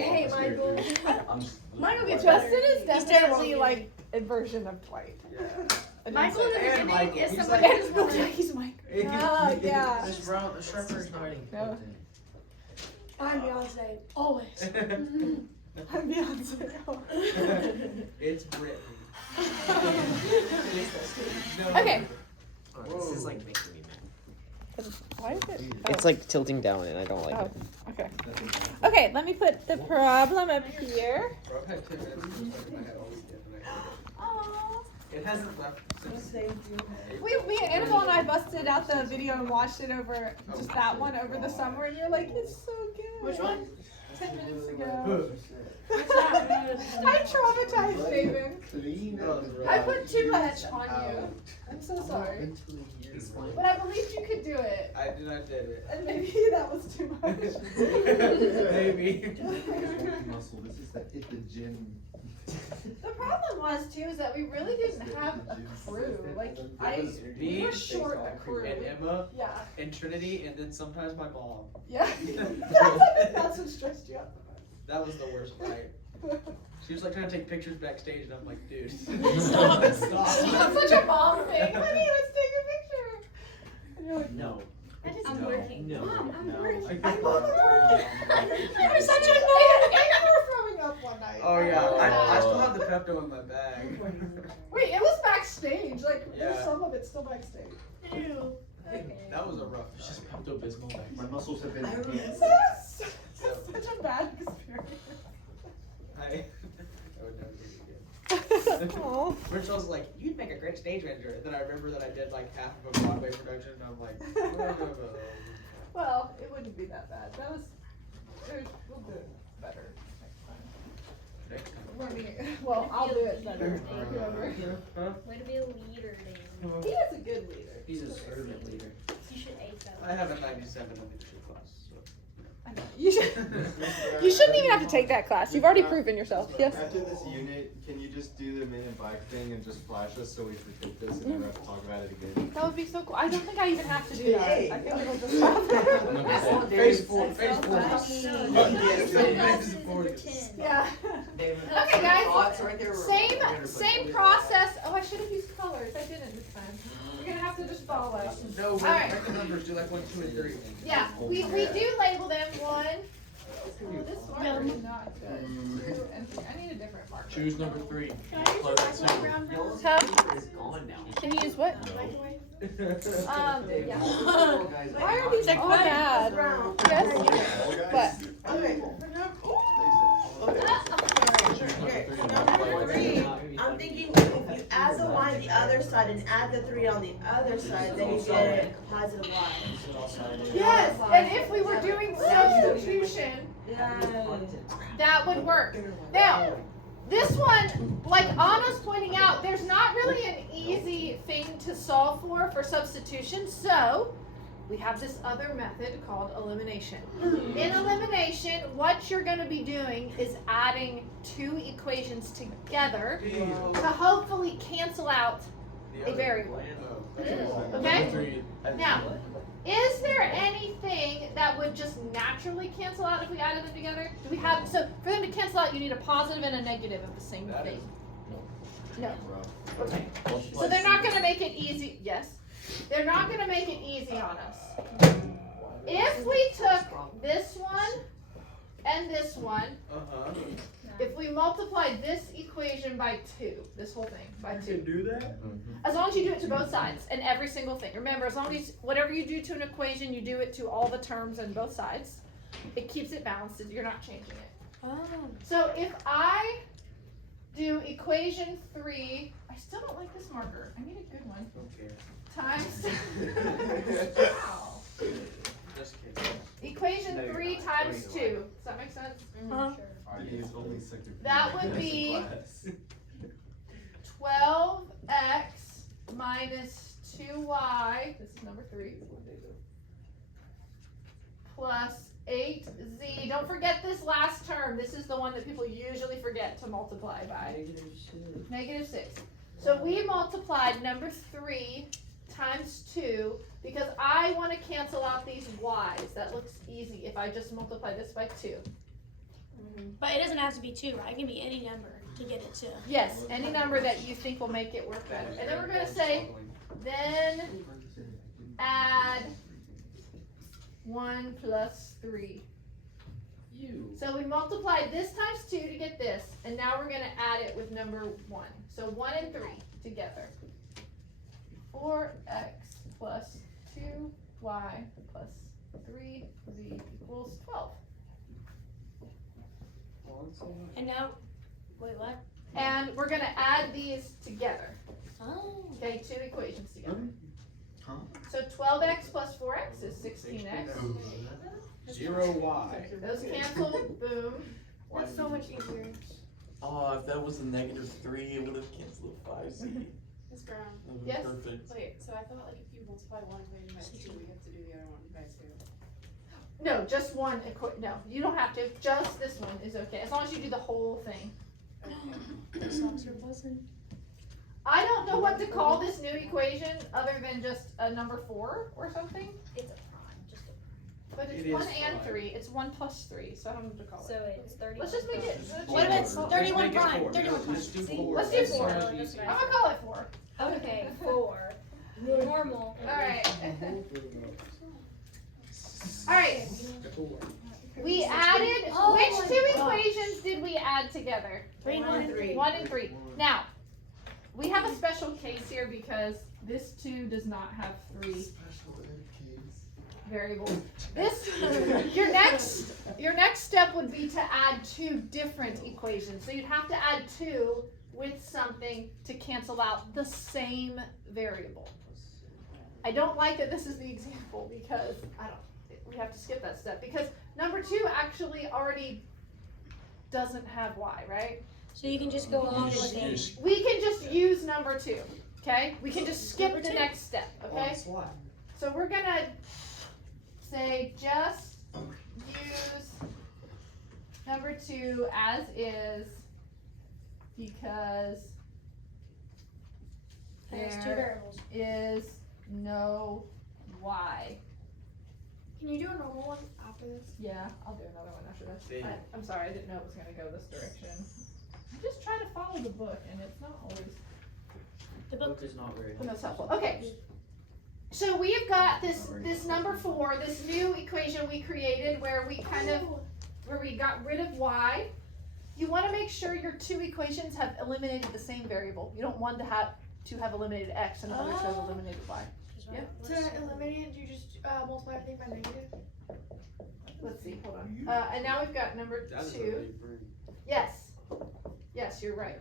hate Michael. Michael gets Justin better. is definitely like a version of Dwight. Yeah. Michael in the And beginning Michael. is He's somebody like- who's more. He's Michael. Oh, yeah. This round, the Shrimpers hiding. No. I'm Beyonce, always. I'm Beyonce. It's Britney. Okay. Oh, this is like making me mad. Why is it? It's like tilting down and I don't like Oh, it. okay. Okay, let me put the problem up here. Bro, I've had 10 minutes of stuck in my head all weekend, and I Aww. it hasn't left since. We Annabelle and I busted out the video and watched it over just that one over the summer, and you're like, it's so good. Which one? 10 minutes ago. What's that? I traumatized David. I put too much on you. I'm so sorry. But I believed you could do it. I did not did it. And maybe that was too much. Maybe. Muscle. This is the gym. The problem was too is that we really didn't have a crew. Like we were short a crew. And Emma Yeah. and Trinity, and then sometimes my mom. Yeah. That's what stressed you out. That was the worst fight. She was like trying to take pictures backstage, and I'm like, dude, Stop. stop. That's such a mom thing. Honey, let's take a picture. And you're like, No. I'm working. No. Mom, I'm No. working. I'm working. You're such a And you were throwing up one night. Oh yeah, I still have the Pepto in my bag. Wait, it was backstage. Like there's Yeah. some of it still backstage. Ew. That was a rough It's night. just Pepto-Bismol back. My muscles have been That's enhanced. such a bad experience. I would never do it again. Aw. Rachel was like, you'd make a great stage manager. And then I remember that I did like half of a Broadway production, and I'm like, Well, it wouldn't be that bad. That was. We'll do it better next time. next time. I mean, well, I'll do it better. Whoever. Huh? Way to be a leader, Dan. He is a good leader. He's a servant leader. You should ace that. I have a 97 in leadership class. So. I know. You should. You shouldn't even have to take that class. You've already proven yourself. Yes. After this unit, can you just do the Men in Black thing and just flash us so we forget this and never have to talk about it again? That would be so cool. I don't think I even have to do that. I think it'll just stop there. Phase 4. Phase 4. Phase 4. Yeah. David. Okay, guys. Thoughts right there. Same process. Oh, I should have used colors. I didn't this time. We're gonna have to just follow. No, wait, Alright. write the numbers. Do like 1, 2, and 3. Yeah, we do label them 1. Oh, this marker is not good. 2 and 3. I need a different marker. Choose number 3. Can I use your background now? Huh? It's gone now. Can you use what? Yeah. Why are these Check all what? bad? Brown. Yes. What? Okay. Number 3. I'm thinking if you add the y on the other side and add the 3 on the other side, then you get a positive y. Yes, and if we were doing substitution, Yes. that would work. Now, this one, like Anna's pointing out, there's not really an easy thing to solve for substitution, so we have this other method called elimination. In elimination, what you're going to be doing is adding 2 equations together to hopefully cancel out a variable. Okay? Now, is there anything that would just naturally cancel out if we added them together? Do we have, so for them to cancel out, you need a positive and a negative of the same That thing. is- No. Okay. So they're not going to make it easy. Yes. They're not going to make it easy on us. If we took this one and this one, Uh-huh. if we multiply this equation by 2, this whole thing by 2, do that? as long as you do it to both sides and every single thing. Remember, as long as whatever you do to an equation, you do it to all the terms on both sides. It keeps it balanced. You're not changing it. So if I do equation 3, I still don't like this marker. I need a good one. Okay. Times. Wow. Just kidding. Equation 3 times 2. Does that make sense? Sure. He is only sector. That would be 12x minus 2y, this is number 3, plus 8z. Don't forget this last term. This is the one that people usually forget to multiply by. Negative 6. So we multiplied number 3 times 2 because I want to cancel out these y's. That looks easy if I just multiply this by 2. But it doesn't have to be 2, right? It can be any number to get it to. Yes, any number that you think will make it work better. And then we're gonna say, then add 1 plus 3. So we multiplied this times 2 to get this, and now we're gonna add it with number 1. So 1 and 3 together. 4x plus 2y plus 3z equals 12. And now, wait, what? And we're gonna add these together. Oh. Okay, 2 equations together. Huh? So 12x plus 4x is 16x. 0y. Those cancel, boom. That's so much easier. Oh, if that was a -3, it would have canceled 5z. Miss Brown. That would be Yes. perfect. Wait, so I thought like if you multiply one equation by 2, we have to do the other one by 2. No, just one no, you don't have to. Just this one is okay. As long as you do the whole thing. Socks are buzzing. I don't know what to call this new equation other than just a number 4 or something. It's a prime, just a But it's It 1 is and prime. 3. It's 1 plus 3, so I don't know what to call So it. it's 30. Let's just make it. What if it's 31 Just make it prime? 4. 31 prime. Let's do 4. Let's do That's 4. so much I'm easier. I'm gonna call it 4. Okay, 4. Normal. Alright. Alright. We added, Oh which my 2 gosh. equations did we add together? 3, 1, and 3. 1 and 3. Now, we have a special case here because this 2 does not have 3 variables. This, your next step would be to add 2 different equations. So you'd have to add 2 with something to cancel out the same variable. I don't like that this is the example because we have to skip that step because number 2 actually already doesn't have y, right? So you can just go along with it. We can just use number 2, okay? We can just skip Number the 2. next step, On okay? the slide. So we're gonna say just use number 2 as is because There's 2 there variables. is no y. Can you do a normal one after this? Yeah, I'll do another one after this. See. I'm sorry, I didn't know it was gonna go this direction. I'm just trying to follow the book and it's not always The book. is not very the most helpful. Okay. So we've got this number 4, this new equation we created where we got rid of y. You want to make sure your 2 equations have eliminated the same variable. You don't want to have eliminated x and others have eliminated y. Yep. To eliminate it, you just multiply everything by negative. Let's see, hold on. And now we've got number That is 2. really rude. Yes. Yes, you're right.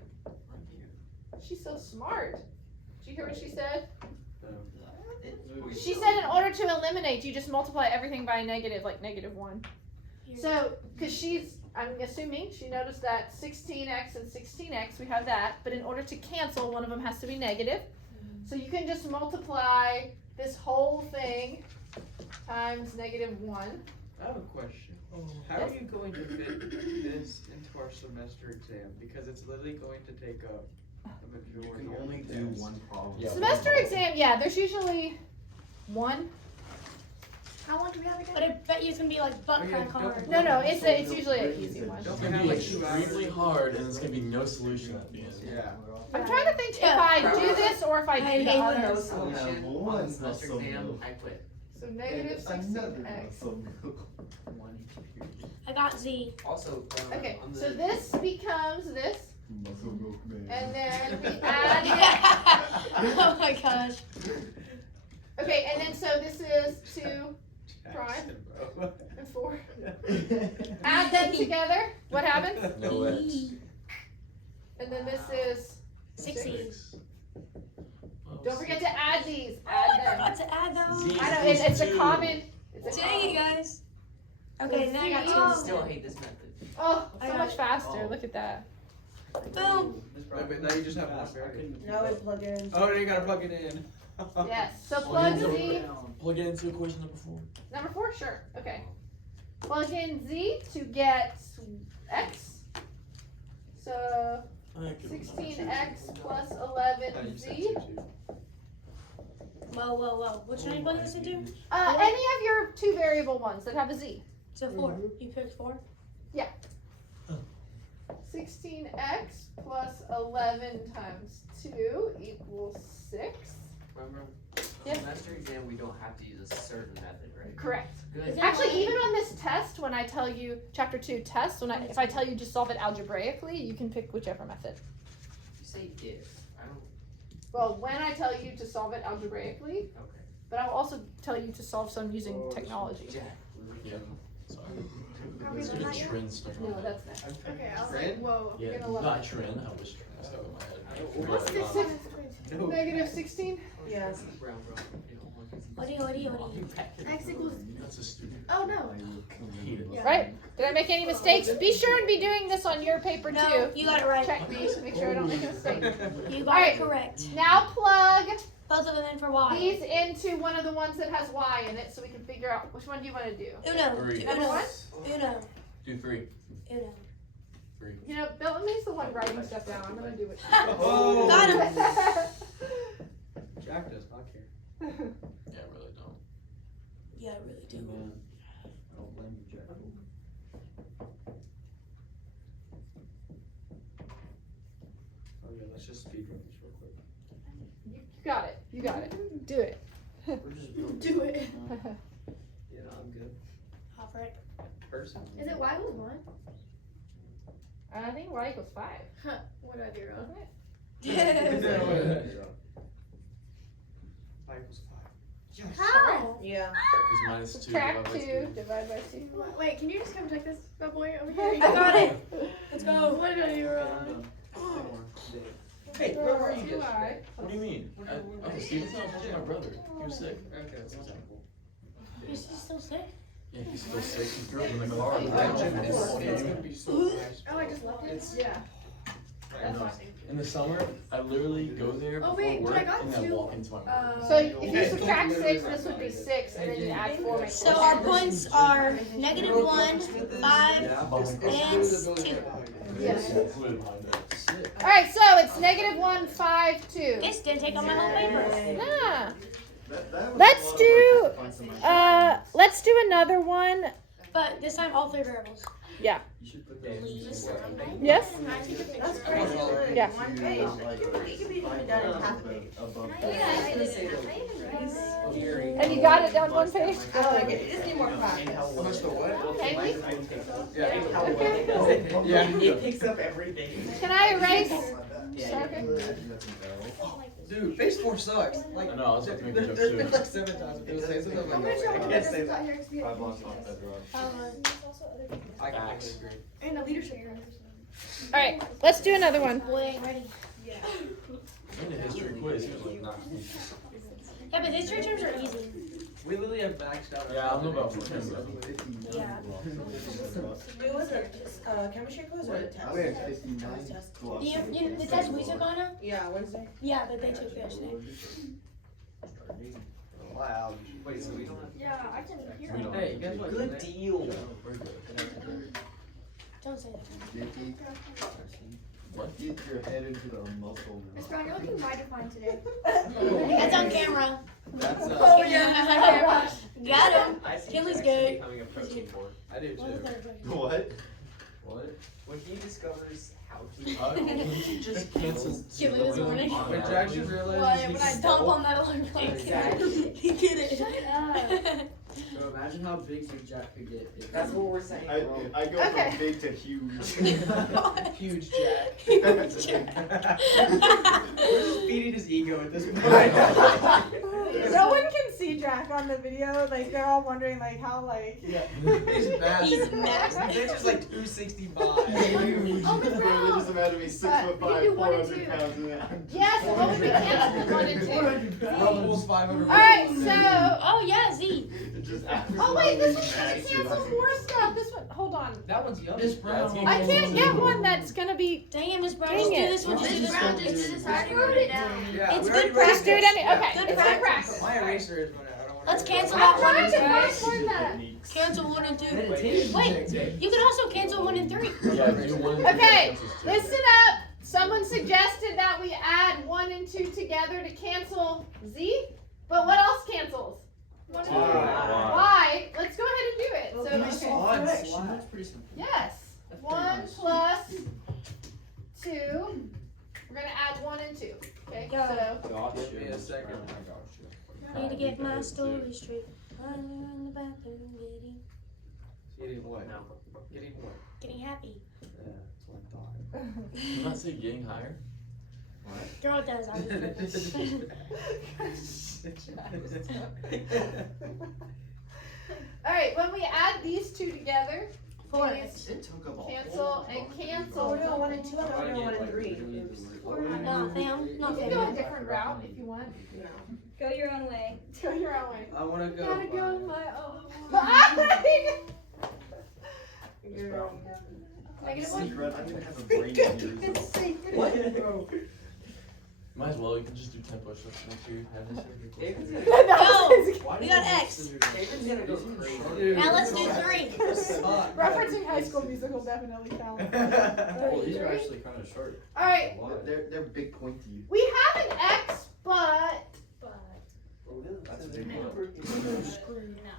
She's so smart. Did you hear what she said? She said in order to eliminate, you just multiply everything by a negative, like -1. So, because I'm assuming she noticed that 16x and 16x, we have that, but in order to cancel, one of them has to be negative. So you can just multiply this whole thing times -1. I have a question. How are you going to fit this into our semester exam? Because it's literally going to take up a You majority can of only the do test. one problem. Yeah. Semester exam, yeah, there's usually 1. How long do we have again? But I bet you it's gonna be like butt crack hard. No, it's usually an easy one. Don't It's we gonna have be like 2 hours? extremely hard, and it's gonna be no solution at the end. Yeah. I'm trying to think if I do this or if I do the hate other. those. Solution one on semester muscle exam, milk. I quit. So negative 16x. One each period. I got Z. Also, Okay, on the so this becomes this, Muscle milk man. and then we add Oh my gosh. okay, and then so this is 2 prime Jackson, bro. and 4. Add them together, what happens? No X. And then this is 16. Don't forget to add these, Oh, I add them. forgot to add those. Z. I know, it's a Two. common, it's a Dang it, common. guys. Okay, now I I got still hate this method. Oh, I so got much it. faster, Oh. look at that. Boom. But now you just have one variable. Now we plug it in. Oh, now you gotta plug it in. Yes, so plug Plug Z, Plug it into equation number 4. number 4, sure, okay. Plug in Z to get X. So I could remember 16x plus Oh, you said 11z. 2. Whoa. What should I plug this into? Any of your 2 variable ones that have a z. So 4. You picked 4? 16x plus 11 times 2 equals 6. Remember, Yes. semester exam, we don't have to use a certain method, right? Correct. Good. Actually, even on this test, when I tell you, chapter 2 test, if I tell you just solve it algebraically, you can pick whichever method. You say if. I don't. Well, when I tell you to solve it algebraically, Okay. but I will also tell you to solve some using technology. Jack. Yeah. Sorry. Are we It's done gonna yet? trend stuff. No, that's next. Okay, I was Trend? like, whoa. Yeah, gonna love not it. trend. I wish trend stuck in my head. What's But, this? No. Negative 16? Yes. Brown. X equals. That's a stupid. Oh no. I hate it. Yeah. Right? Did I make any mistakes? Be sure and be doing this on your paper No, too. you got it right. Check me, make sure I don't make a mistake. You got Alright. it correct. Now plug Both of them in for Y. these into one of the ones that has Y in it so we can figure out which one do you want to do. Uno. Three. Number one? Uno. Do 3. Uno. 3. You know, Bellamy's the one writing stuff down. I'm going to do it. Oh. Got him. Jack does not care. Yeah, I really don't. Yeah, I really do. I don't blame you, Jack. Oh yeah, let's just speed run this real quick. You got it. You got it. Do it. We're just building. Do it. Yeah, I'm good. Offer it. Person. Is it Y equals 1? I think Y equals 5. Huh. What did I do wrong? Wasn't it? Y equals 5. How? Yeah. Because minus 2 Subtract divided by 2, divide by 2. Wait, can you just come check this bad boy over here? I got it. Let's go. What did I do wrong? Hey, where were you Two just? I. What do you mean? Okay, Steven's not watching my brother. He was sick. Okay, that's not cool. Is he still sick? Yeah, he's still sick. He threw up in the car. Imagine this. It's gonna be so nice. Oh, I just left it? Yeah. I know. In the summer, I literally go there Oh, before wait, but work I got and then two. walk into my room. So if you subtract 6, this would be 6, and then you add 4 makes So 4. our points are -1, 5, and 2. Yes. Fluid behind it. Alright, so it's -1, 5, 2. This didn't take on my whole paper. Yeah. That was Let's a lot of do, work to find somebody. let's do another one. But this time all 3 variables. Yeah. You should put Please. Yes? That's crazy. Yeah. One page. It could be done in half a page. And you got it down one page? I like it. You just need more practice. How much the what? Candy? Yeah. It picks up everything. Can I erase? Yeah. Okay. Dude, phase 4 sucks. Like, I know, I was about to make a joke there's too. been like 7 times people say something. I'm I'm like, gonna show no, you I can't say that. I've lost my bedrock. I completely agree. And a leadership program. Alright, let's do another one. Boy ain't ready. In the history quiz, he was like, nah. Yeah, but history terms are easy. We literally have maxed out. our Yeah, I don't know about subjects. for him, Yeah. Wait, was it chemistry quiz or a test? We had 59 The test we took on it? Yeah, Wednesday. Yeah, but they took yesterday. Wow. Wait, so we don't have. Yeah, I can hear We it. don't. Hey, you guys want Good that? deal. Yeah, we're good. Don't say that. Dickie, What? get your head into the muscle Miss now. Brown, you're looking mighty fine today. That's on camera. That's Oh, yeah. Got him. I see Kelly's Jackson good. becoming a protein board. I do What was too. that? What? What? When he discovers how to. Can you just cancel? Give me this warning. When Jackson realizes Well, yeah, he's when I Stomp on that alarm clock. Exactly. He get it. So imagine how big your Jack could get. That's what we're saying. I go Okay. from big to huge. huge Jack. We're just feeding his ego at this point. No one can see Jack on the video. Like, they're all wondering, like, how, like. Yeah. He's massive. He's massive. The bitch is like 265. Oh, Miss Brown. Just imagine me 6'5", we can do 1 and 400 2. pounds, and then I'm Yes, what would we cancel 1 and 2? Rumble's 500. Alright, so. Oh yeah, Z. just Oh, wait, this one's gonna cancel more stuff. This one, hold on. That one's young. Miss Brown. I can't get one that's gonna be. Dang it, Miss Brown. Dang Just do it. this one. Just do this one. I wrote it down. Yeah, It's we good already Just do it any. Okay, Good it's good practice. My eraser is gonna. I don't want Let's cancel I'm out 1 trying and to 2. find one that. Cancel 1 and 2. Meditation. Wait, you can also cancel 1 and 3. Yeah, do 1 and 2 Okay, cancels two. listen up. Someone suggested that we add 1 and 2 together to cancel Z, but what else cancels? Why? Y. Let's go ahead and do it. So, That's pretty simple. yes. 1 plus a second. Need to get my story straight. I'm in the bathroom Getting what? No. Getting what? getting happy. Yeah, that's what I thought. Did you not say getting higher? Girl does. I just All right, when we add these two together, Four. please It took a cancel and Oh, cancel. we're doing 1 and 2, I thought we were doing 1 and 3. No, fam. You No, can fam. go a different route if you want. No. Go your own way. Go your own way. I wanna go. Gotta go my own way. Negative one. Secret, I'm gonna have a brain aneurysm. What? Might as well, you can just do 10 push-ups next year. Have this David's That gonna was- We got X. David's gonna go crazy. Now let's do 3. Referencing High School Musical definitely counts. Oh, these are actually kind of short. All right, They're big pointy. we have an X, but That's a big one.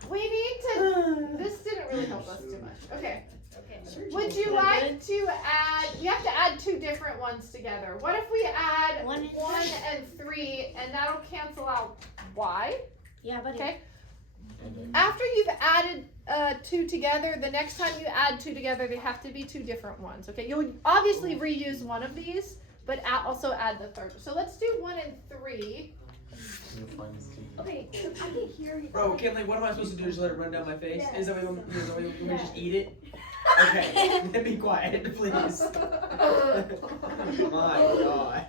we need to. This didn't really help us too much. Okay. Okay. Would you like to add? We have to add two different ones together. What if we add 1 and 1 and 3, and that'll cancel out Y? Yeah, buddy. Okay. After you've added 2 together, the next time you add 2 together, they have to be 2 different ones. Okay. You'll obviously reuse one of these, but also add the third. So let's do 1 and 3. Okay, I can hear you. Bro, Kinley, what am I supposed to do? Just let it run down my face? Is that what you want me to just eat it? Okay, then be quiet, please. My God.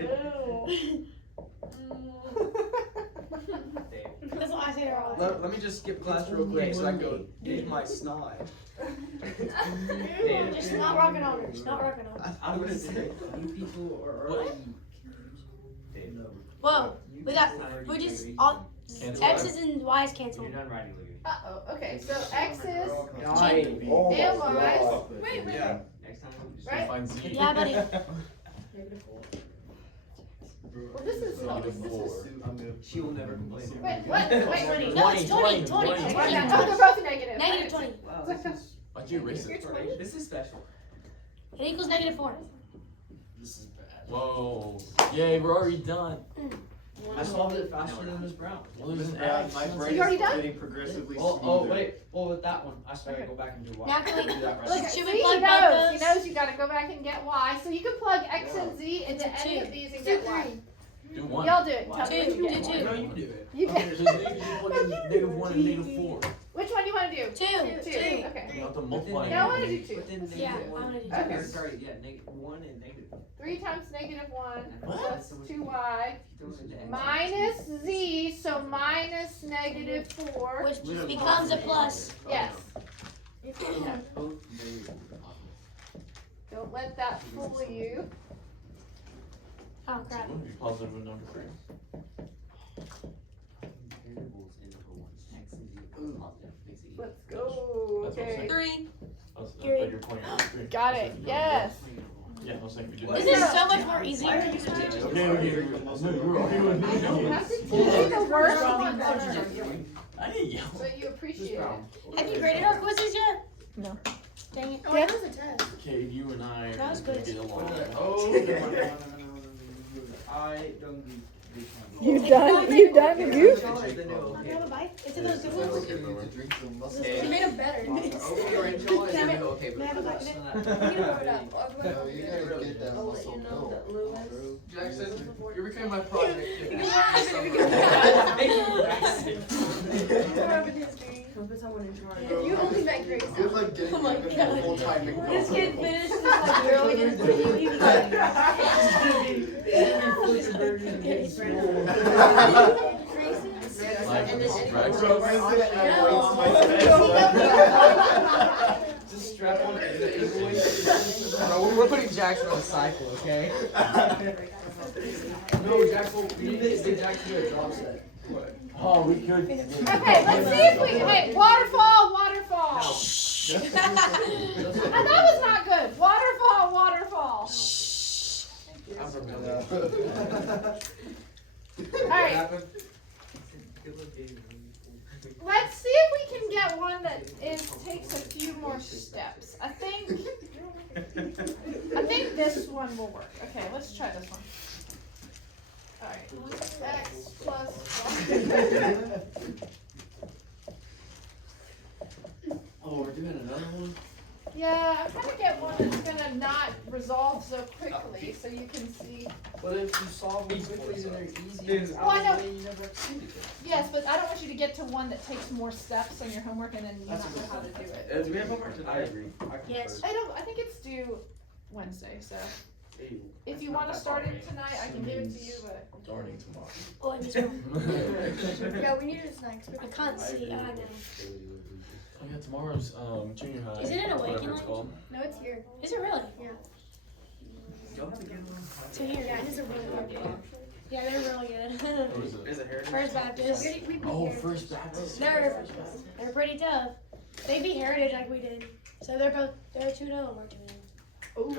That's what I say to her all the Let me just skip class real quick so I can go use my snot. time. Just not rocking on her. Just not rocking on her. I'm gonna say, you people are already. Whoa. We just all Cancel X's and Y's cancel. You're done writing, Louis. Uh-oh. Okay. So X's Die. and Y's. Wait. Yeah. Next time, just Right? Find Z. Yeah, buddy. Well, this is slow. This is. She will never complain. Wait. What? Wait. 20. No, it's 20. 20. Oh, 20. they're both negative. Negative 20. Wow, this is, Why'd you erase it? this is special. It equals negative 4. This is bad. Whoa. Yay, we're already done. I solved it faster than Ms. Brown. Well, there's an Yeah, X. my So brain you already is done? getting progressively Oh, smoother. wait. Well, with that one, I started to go back and do Y. Now can we- Do that right Look, now. Should see, we he plug knows. both He those? knows you gotta go back and get Y. So you can plug X and Z into It's a any two. of these and get Y. Do one. Y'all do it. Tell me Two. what you Do get. two. No, you do it. You Okay, get. so you can just plug in negative 1 and negative 4. Which one you wanna do? 2. Two. Okay. You have to multiply. No, I wanna do 2. Yeah, I want to do Okay. 2. Sorry, yeah, -1 and negative. 3 times negative 1 What? plus 2Y minus Z. So minus negative 4. Which becomes a plus. Yes. Don't let that fool you. Oh, So crap. it wouldn't be positive with number 3. Let's go. That's what I'm Okay. saying. 3. I thought you were pointing at 3. Got it. Yes. Yeah, I was thinking we did This that. is so much more easier. Okay, no, you were already I know. That's the worst one. I didn't yell. So you appreciate it. Have you graded our quizzes yet? No. Dang it. Oh, that was a test. Okay, you and I are That was gonna good. get along. Oh, I don't do You done? You done? You? Can I have a bite? Is it those good ones? You need to drink some muscle. You made them better. Okay, May I have a bite? You need to warm it up. No, you gotta get that I'll let muscle you know that built. Lewis. Jackson, you're becoming my project. Come put someone in drawing. If you only that great. Good luck getting Oh my even God. a full-time This kid McDonald's. finished this like really good for you. Like, And this then drag Bro, race. I said I Just strap on the invoice. Bro, we're putting Jackson on a cycle, okay? No, Jackson, we need to get Jackson to a drop set. Oh, we could. Okay, let's see if we can. Wait, waterfall, waterfall. And that was not good. Waterfall, waterfall. I'm familiar. Alright, let's see if we can get one that takes a few more steps. I think this one will work. Okay, let's try this one. Alright, x plus 1. Oh, we're doing another one? Yeah, I'm trying to get one that's gonna not resolve so quickly, so you can see. But if you solve them quickly, then they're easy. Dude, Oh, I know. You never exceeded it. Yes, but I don't want you to get to one that takes more steps on your homework and then you not know how to do it. Do we have homework I tonight? agree. Yes. I think it's due Wednesday, so Ew. if you wanna start it tonight, I can give it to you, but. Starting tomorrow. Oh, and this one. Yeah, we need a snack. I can't see. I know. Oh yeah, tomorrow's junior high. Is it an whatever Awaken it's called. No, it's here. Is it really? Y'all have to get one? So here. Yeah, it is a really hard game. Yeah, they're really good. What is it? Is it Heritage? First Baptist. Oh, First Baptist. They're pretty tough. They beat Heritage like we did. So they're 2-0 and we're 2-0. Ooh.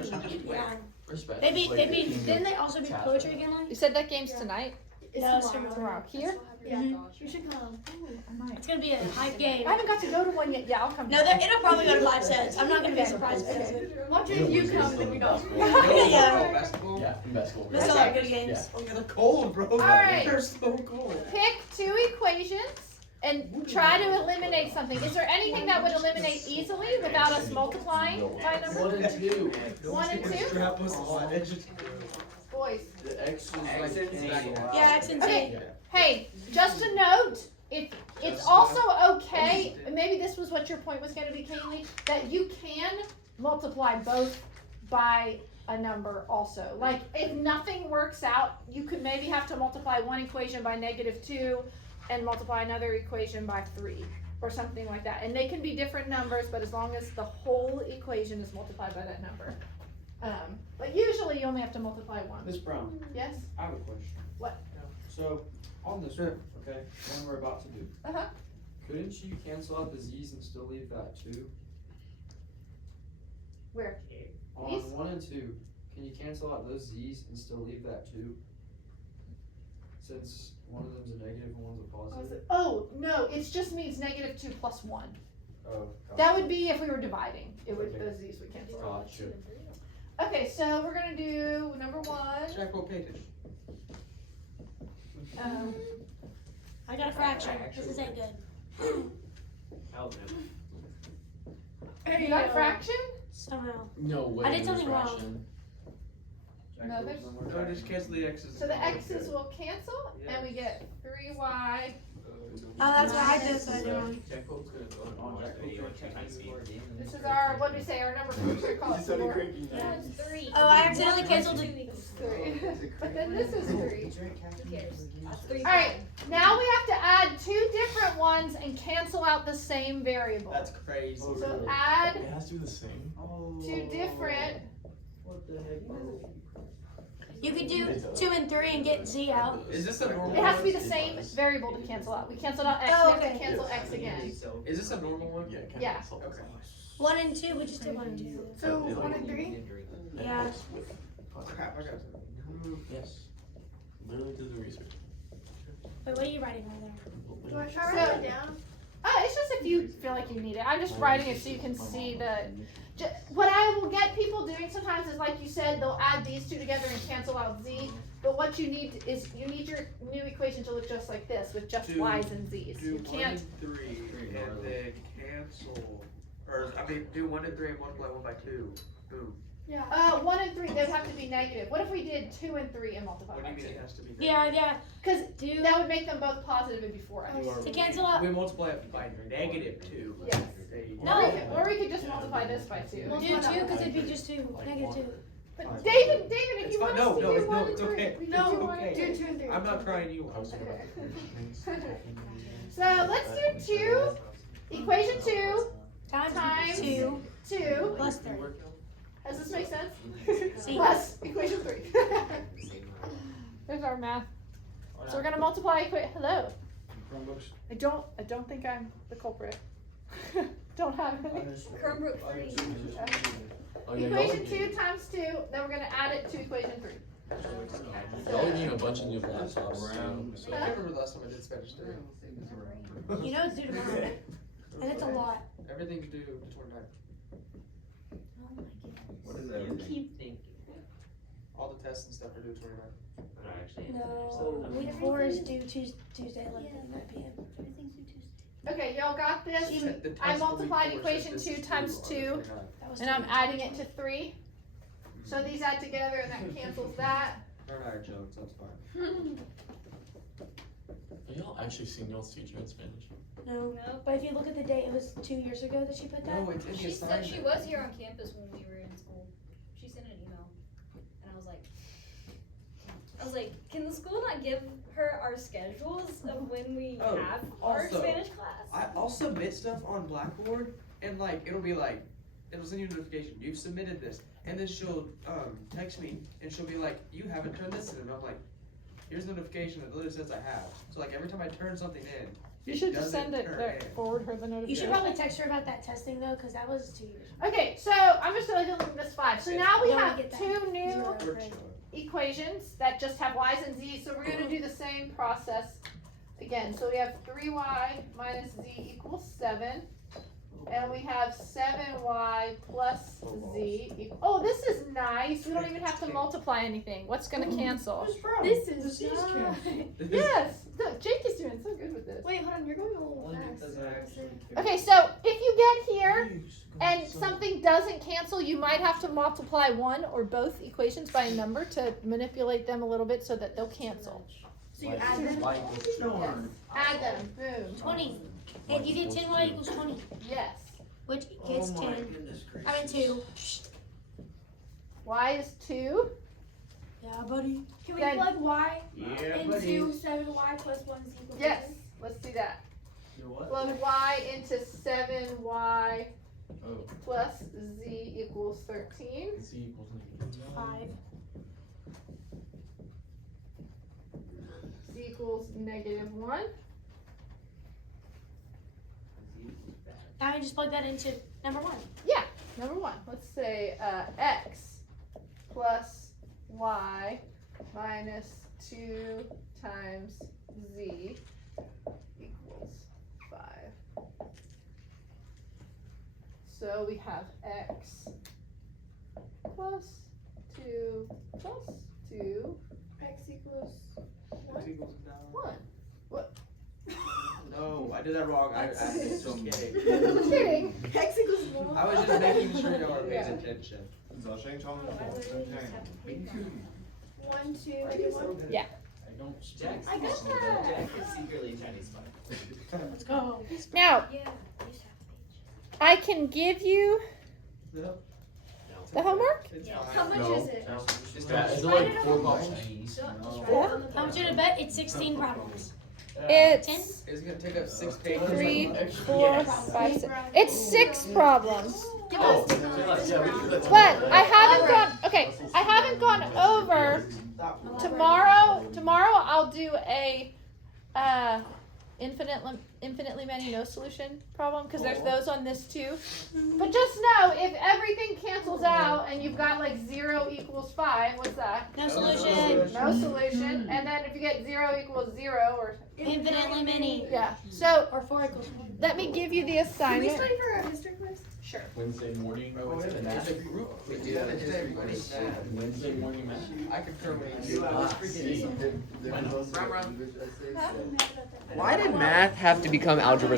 Yeah. First Baptist. They beat. is They like the beat. king Didn't of they also beat Catholic. Poetry again? Like? You said that game's tonight? No, it's tomorrow. Tomorrow. Here? Yeah, Mhm. you should come. I might. It's gonna be a hype game. I haven't got to go to one yet. Yeah, I'll come. No, it'll probably go to 5 sets. I'm not gonna be surprised if it doesn't. Watch You if know, you Wednesday's come, still then we in don't. basketball. Yeah. Basketball? Yeah, in basketball. There's a lot of good games. Oh, yeah, they're cold, bro. Alright. They're so cold. Pick 2 equations and try to eliminate something. Is there anything that would eliminate easily without us multiplying by a number? 1 and 2. 1 and 2? Strap us on. It's just. Boys. The X is X like and king. Z. Yeah, X and Z. Okay. Hey, just a note, it's also okay, maybe this was what your point was gonna be, Kaylee, that you can multiply both by a number also. Like, if nothing works out, you could maybe have to multiply one equation by -2 and multiply another equation by 3, or something like that. And they can be different numbers, but as long as the whole equation is multiplied by that number. But usually you only have to multiply one. Miss Brown, Yes? I have a question. What? So, on this one, okay, one we're about to do. Uh-huh. Couldn't you cancel out the Z's and still leave that 2? Where? On These? 1 and 2, can you cancel out those Z's and still leave that 2? Since one of them's a negative and one's a positive? Oh, no, it just means -2 plus 1. Oh, gotcha. That would be if we were dividing. It would, Okay. those Z's would cancel out. Gotcha. Okay, so we're gonna do number 1. Jack, what page? I got a fraction. This ain't good. You got a fraction? Somehow. No way. I did there's something wrong. fraction. No, there's, No, just cancel the X's. so the X's will cancel, and we get 3y. Oh, that's what I did. So I did wrong. This is our, what do we say, our number 4, should we call it 4? Yeah. Oh, I accidentally canceled it. It's 3. But then this is 3. Alright, now we have to add 2 different ones and cancel out the same variable. That's crazy. So add It has to be the same. 2 different. What the heck? You could do 2 and 3 and get Z out. Is this a normal It has to be one? the same variable to cancel out. We canceled out x, Oh, we have to okay. cancel x again. Is this a normal one? Yeah, Yeah. Okay. 1 and 2. We just did 1 and 2. So, 1 and 3? Yeah. Crap, I got it. Yes. Literally did the research. Wait, what are you writing right there? Do I try So- writing it down? It's just if you feel like you need it. I'm just writing it so you can see what I will get people doing sometimes is, like you said, they'll add these 2 together and cancel out z. But what you need is, you need your new equation to look just like this, with just Do- y's and z's. Do You 1 can't. and 3 and then cancel, or I mean, do 1 and 3 and multiply 1 by 2. Boom. Yeah. 1 and 3, they'd have to be negative. What if we did 2 and 3 and multiply What do by you mean 2? it has to be? Yeah. Because Do that would make them both positive and before x. to cancel out. We multiply it by -2. Yes. No. Or we could just multiply this by 2. Do 2 because it'd be just 2. -2. But David, if It's you fine. want No, us to no, do it's 1 no, and it's 3, okay. we can No, do 1 and okay. 2. Do 2 and 3. I'm not trying you. I was gonna So let's do 2, equation 2 Times 2 2. plus 3. Does this make sense? See. Plus equation 3. There's our math. So we're gonna multiply hello. Chromebooks? I don't think I'm the culprit. Don't have any. Chromebook 3. Oh, yeah, Equation 2 times 2, then we're gonna add it to equation 3. Y'all are getting a bunch of new laptops. So. I can't remember the last time I did Spanish 3. You know it's due tomorrow. And it's a lot. Everything's due the 29th. What is that? All the tests and stuff are due 29th. No, week 4 is due Tuesday, 11 p.m. Okay, y'all got this? The test I for multiplied week 4 says equation this 2 is times due 2, August 29th. That was and I'm 2 adding it to 3. So these add together and that cancels that. Her and I are jokes, that's fine. Are y'all actually seen y'all's teacher in Spanish? No, but if you look at the date, it was 2 years ago that she put that. No, it's in the She said she assignment. was here on campus when we were in school. She sent an email, and I was like, can the school not give her our schedules of when we Oh, have our also, Spanish class? I'll submit stuff on Blackboard, and like, it'll send you a notification, you've submitted this, and then she'll, text me, and she'll be like, you haven't turned this in, and I'm like, here's the notification that literally says I have. So like, every time I turn something in, You should just Doesn't send it, turn in. forward her the You notification. should probably text her about that testing though, because that was 2 years ago. Okay, so I'm just gonna look at this 5. So now we Yeah, we have get that. 2 new Zero. workshop. equations that just have y's and z's. So we're gonna do the same process again. So we have 3y minus z equals 7. And we have 7y plus z equals, oh, this is nice. We don't even have to multiply anything. What's gonna cancel? This is Yes, look, Jake is doing so good with this. Wait, hold on, you're going a little Only fast. because I actually. Okay, so if you get here and something doesn't cancel, you might have to multiply one or both equations by a number to manipulate them a little bit so that they'll cancel. So you add them? Y equals storm. Add them, boom. 20. And you did 10y equals 20, Yes. which gets 10. Goodness gracious. I mean 2. Y is 2. Yeah, buddy. Can we Then- plug y Yeah, into 7y plus 1 is equal to Yes, 10? let's do that. You what? Plug y into 7y Oh. plus z equals 13. Z equals negative 5. Z equals negative 1. Now I just plug that into number 1. Number 1, let's say x plus y minus 2 times z equals 5. So we have x plus 2 plus 2, X equals X equals 9. 1. No, I did that wrong. I was just kidding. I'm kidding. X equals 1. I was just making sure y'all were paying Yeah. attention. 早生超 Oh, I literally just have to pick that. 1, 2, I maybe guess 1. okay. Yeah. I don't. Jack's I got that. Jack is secretly Chinese spy. Let's go. Now, Yeah, I used to have to I can give you No, the homework. it's Yeah. How fine. much No. is it? Yeah, is it Write like it 4 on bucks the Chinese? Just write Yeah. it on the How much did I bet? It's 16 problems. It's 10? It's gonna take up 6 pages. 3, Yes. 4, 5, 6. It's 6 problems. Give Oh, us But I haven't gone. Okay, I haven't gone over tomorrow. I'll do a infinitely many no solution problem because there's those on this too. But just know if everything cancels out and you've got like 0 equals 5, what's that? No solution. No solution. And then if you get 0 equals 0 or Infinitely many. yeah. So Or 4 equals 1. let me give you the Can we assignment. study for our history quiz? Sure. Wednesday morning. Oh, it's a group. We do that today. Everybody's sad. Wednesday morning math. I concur with you. C. Why did math have to become algebra